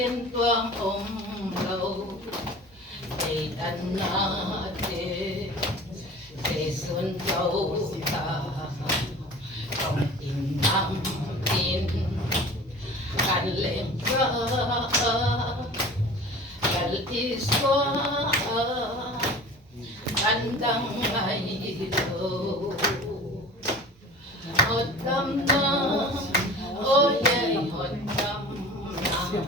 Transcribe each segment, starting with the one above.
Ken tuang lâu để ăn nate để xuân dâu ta trong tình nam tin kan lên ra kal iswa kandang ay do hodam na oyay hodam na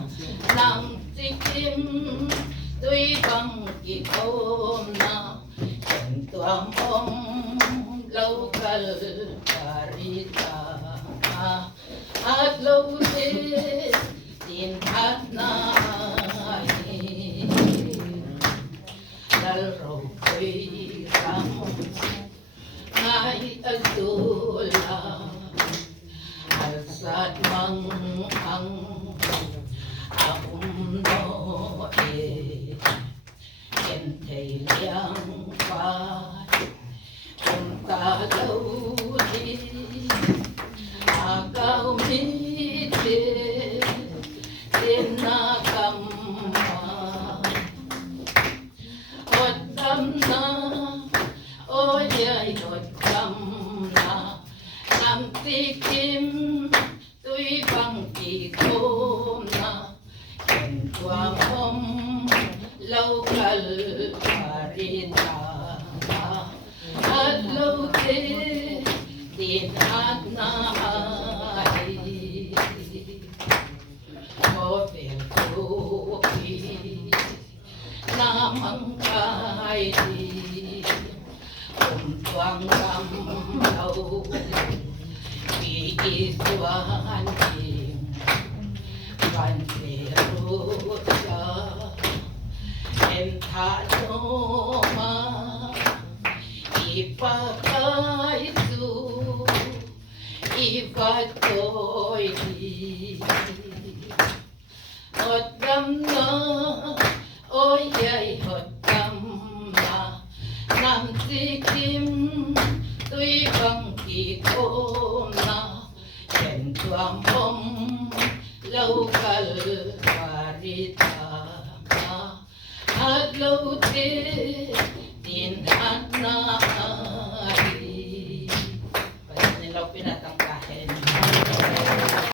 nang tikim tuy bằng kỳ ôm na chân tuam om lâu kal karita at lâu thế tin hát na dal ro koy ram ngay azula al sad mang ang no e en thầy liang phát ta lâu đi cao mi tên na cầm hột tâm na ôi ơi hột tâm na nam ti kim tuy bằng kỳ thôn na kèn qua hôm lâu kal karita at lâu thế tin hát na ai có việc tu na mang kai đi tuang kam lâu vì iswan kim van peru cha em tha no ma ipakay su ipatoy di hodam na oyay hodam na nam sikim tuy bằng kỳ ôm na ken tuam om lâu kal karita at lâu thế tin hát na